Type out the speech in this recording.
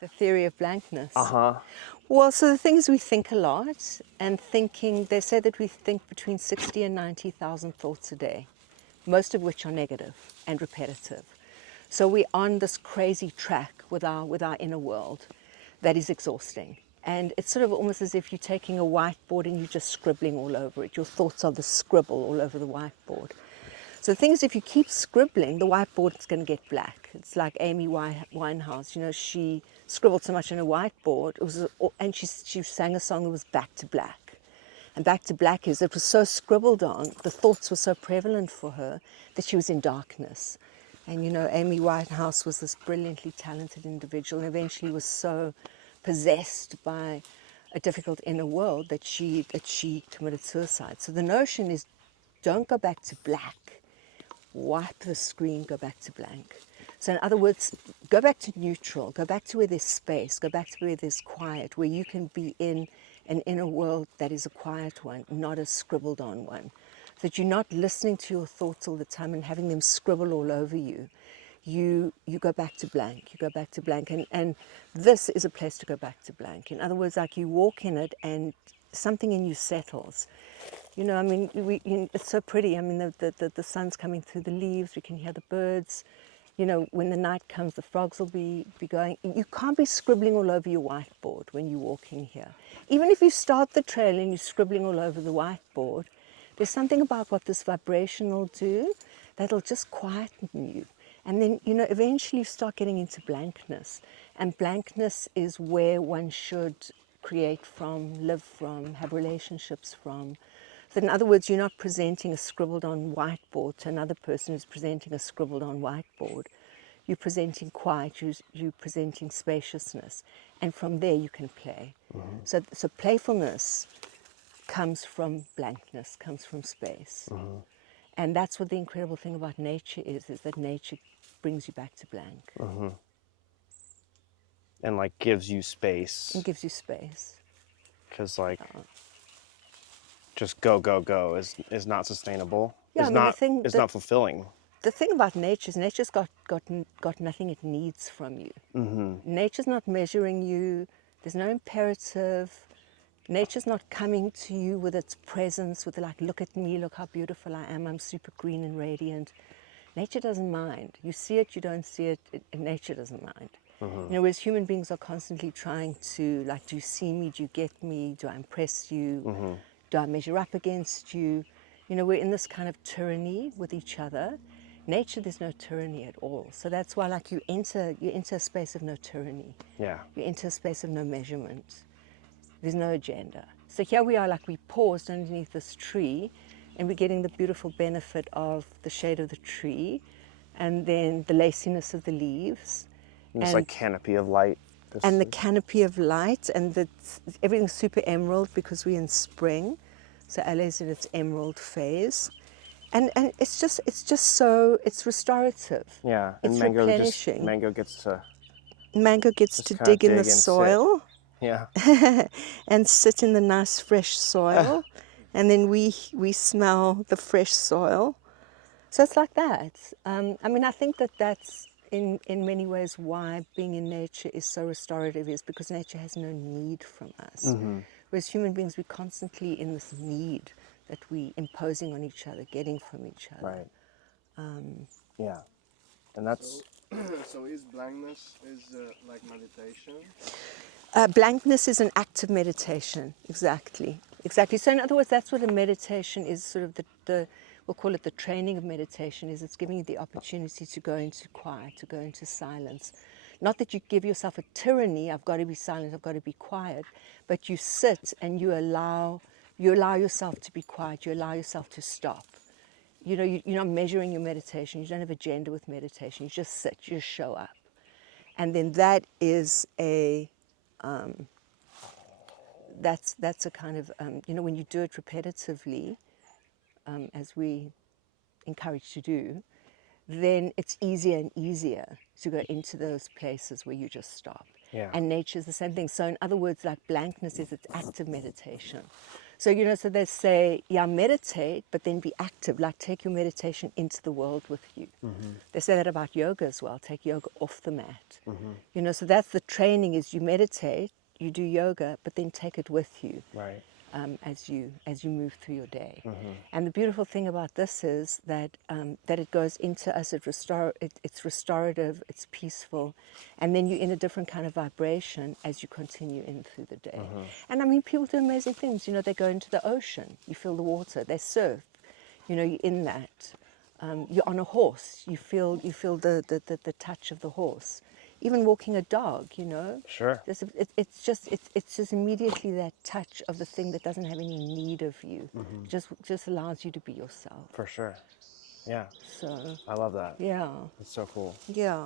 The theory of blankness. Uh-huh. Well, so the thing is, we think a lot, and thinking, they say that we think between 60 and 90,000 thoughts a day, most of which are negative and repetitive. So we're on this crazy track with our inner world that is exhausting. And it's sort of almost as if you're taking a whiteboard and you're just scribbling all over it. Your thoughts are the scribble all over the whiteboard. So the thing is, if you keep scribbling, the whiteboard is going to get black. It's like Amy Winehouse. You know, she scribbled so much on a whiteboard. It was, and she sang a song that was Back to Black. And Back to Black is, it was so scribbled on, the thoughts were so prevalent for her that she was in darkness. And you know, Amy Winehouse was this brilliantly talented individual, and eventually was so possessed by a difficult inner world that she committed suicide. So the notion is, don't go back to black. Wipe the screen, go back to blank. So in other words, go back to neutral, go back to where there's space, go back to where there's quiet, where you can be in an inner world that is a quiet one, not a scribbled on one. So that you're not listening to your thoughts all the time and having them scribble all over you. You go back to blank, you go back to blank. And this is a place to go back to blank. In other words, like you walk in it and something in you settles. You know, I mean, it's so pretty. I mean, the sun's coming through the leaves. We can hear the birds. You know, when the night comes, the frogs will be going. You can't be scribbling all over your whiteboard when you're walking here. Even if you start the trail and you're scribbling all over the whiteboard, there's something about what this vibration will do that'll just quieten you. And then, you know, eventually you start getting into blankness. And blankness is where one should create from, live from, have relationships from. So in other words, you're not presenting a scribbled on whiteboard to another person who's presenting a scribbled on whiteboard. You're presenting quiet, you're presenting spaciousness. And from there you can play. So playfulness comes from blankness, comes from space. And that's what the incredible thing about nature is that nature brings you back to blank. And like gives you space. It gives you space. Because like just go is not sustainable. Yeah, It's I mean, not it's not fulfilling. The thing about nature is nature's got nothing it needs from you. Nature's not measuring you. There's no imperative. Nature's not coming to you with its presence, with like, look at me, look how beautiful I am, I'm super green and radiant. Nature doesn't mind. You see it, you don't see it, nature doesn't mind. You know, whereas human beings are constantly trying to, like, do you see me, do you get me, do I impress you, do I measure up against you? You know, we're in this kind of tyranny with each other. Nature, there's no tyranny at all. So that's why, like, you enter a space of no tyranny. Yeah. You enter a space of no measurement. There's no agenda. So here we are, like, we paused underneath this tree, and we're getting the beautiful benefit of the shade of the tree, and then the laciness of the leaves. And this like canopy of light. And the canopy of light, and everything's super emerald because we're in spring. So LA's in its emerald phase. And it's just so, it's restorative. Yeah, and it's mango replenishing. Mango gets to dig in the soil. Yeah. And sit in the nice fresh soil. And then we smell the fresh soil. So it's like that. I mean, I think that's in many ways why being in nature is so restorative, is because nature has no need from us. Whereas human beings, we're constantly in this need that we imposing on each other, getting from each other. Right. Yeah. And that's... So is blankness like meditation? Blankness is an act of meditation, exactly. So in other words, that's what a meditation is, sort of we'll call it the training of meditation, is it's giving you the opportunity to go into quiet, to go into silence. Not that you give yourself a tyranny, I've got to be silent, I've got to be quiet, but you sit and you allow yourself to be quiet, you allow yourself to stop. You know, you're not measuring your meditation, you don't have agenda with meditation, you just sit, you just show up. And then that is that's a kind of, you know, when you do it repetitively, as we encourage to do, then it's easier and easier to go into those places where you just stop. Yeah. And nature is the same thing. So in other words, like blankness is it's active meditation. So, you know, so they say, yeah, meditate, but then be active, like take your meditation into the world with you. They say that about yoga as well, take yoga off the mat. You know, so that's the training is you meditate, you do yoga, but then take it with you. Right. As you move through your day. And the beautiful thing about this is that that it goes into us. It's restorative. It's peaceful, and then you're in a different kind of vibration as you continue in through the day. And I mean, people do amazing things. You know, they go into the ocean. You feel the water. They surf. You know, you're in that. You're on a horse. You feel the touch of the horse. Even walking a dog, you know. Sure. It's just immediately that touch of the thing that doesn't have any need of you. Just allows you to be yourself. For sure. Yeah. So I love that. yeah, It's so cool. yeah.